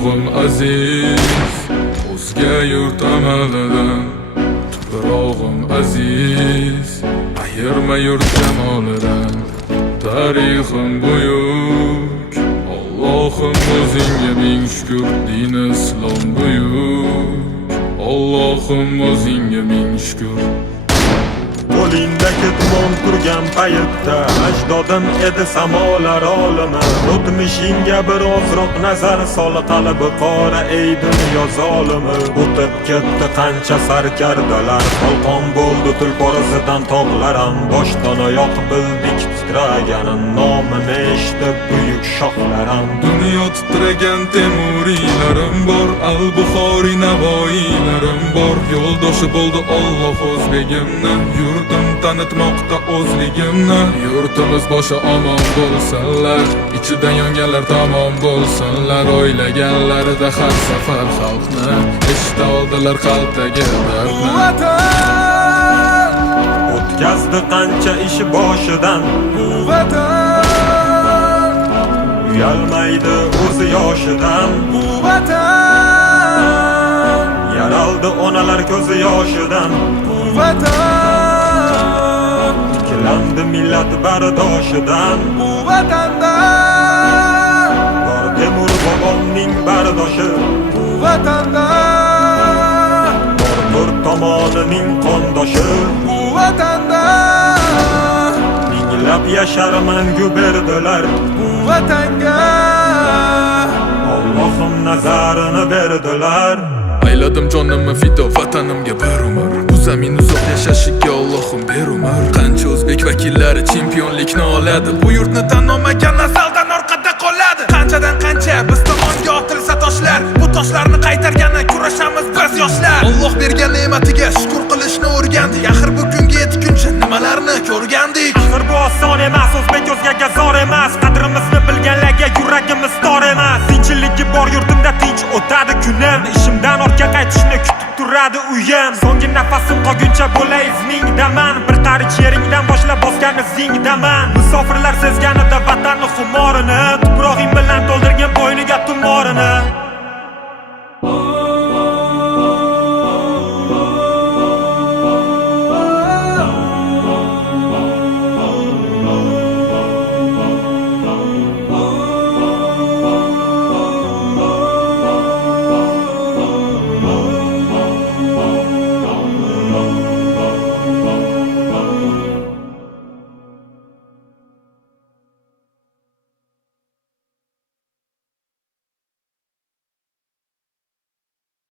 tuprog'im aziz, o'zga yurt amalidan. Tuprog'im aziz, ayirma yurt jamolidan. Tarixim buyuk, Allohim o'zingga ming shukr. Din islom buyuk, Allohim o'zingga ming shukr. Qo'lingdagi tumon turgan paytda ajdodim edi samolar olimi. O'tmishingga birozroq nazar sol, qalbi qora ey dunyo zolimi. O'tib ketdi qancha sarkardalar, qalqon bo'ldi tulporizidan tog'laram. Boshdan oyoq bildik titraganin, nomini eshitib buyuk shohlaram. Dunyo titragan temuriylarim bor, al-Buxoriy Navoiylarim bor. Yo'ldoshi bo'ldi Alloh o'zbegimni, yurtim tanitmoqda o'zligimni. Yurtimiz boshi omon bo'lsinlar, ichidan yonganlar tamom bo'lsinlar. O'ylaganlarida har safar xalqni eshita oldilar qalbdagi dardni. Vatan O'tkazdi qancha ishi boshidan, Vatan uyalmaydi o'zi yoshidan. Vatan Yaraldi onalar ko'zi yoshidan, Vatan tiklandi millat bardoshidan. Vatanda Bor Temur bobomning bardoshi, Vatanda bor to'rt tomonining qondoshi. Vatanda Minglab yashar mangu berdilar, Vatanga Allohim nazarini berdilar. Ayladim jonimni fido vatanimga bir umr. Bu zamin uzoq yashashiga Allohim ber umr. Qancha o'zbek vakillari chempionlikni oladi, bu yurtni tan olmagan nasldan orqada qoladi. Qanchadan qancha biz tomonga otilsa toshlar, bu toshlarni qaytargani kurashamiz biz yoshlar. Alloh bergan ne'matiga shukr qilishni o'rgandik. Axir bu kunga yetguncha nimalarni ko'rgandik. Axir bu oson emas, o'zbek o'zgaga zor emas. Qadrimizni bilganlarga yuragimiz tor emas. Tinchiligi bor yurtimda tinch o'tadi kunim. Ishimdan ortga qaytishni kutib turadi uyim. So'nggi nafasim qolguncha bo'lay izmingdaman. Bir qarich yeringdan boshlab bosgan izingdaman. Musofirlar sezganida vatanni xumorini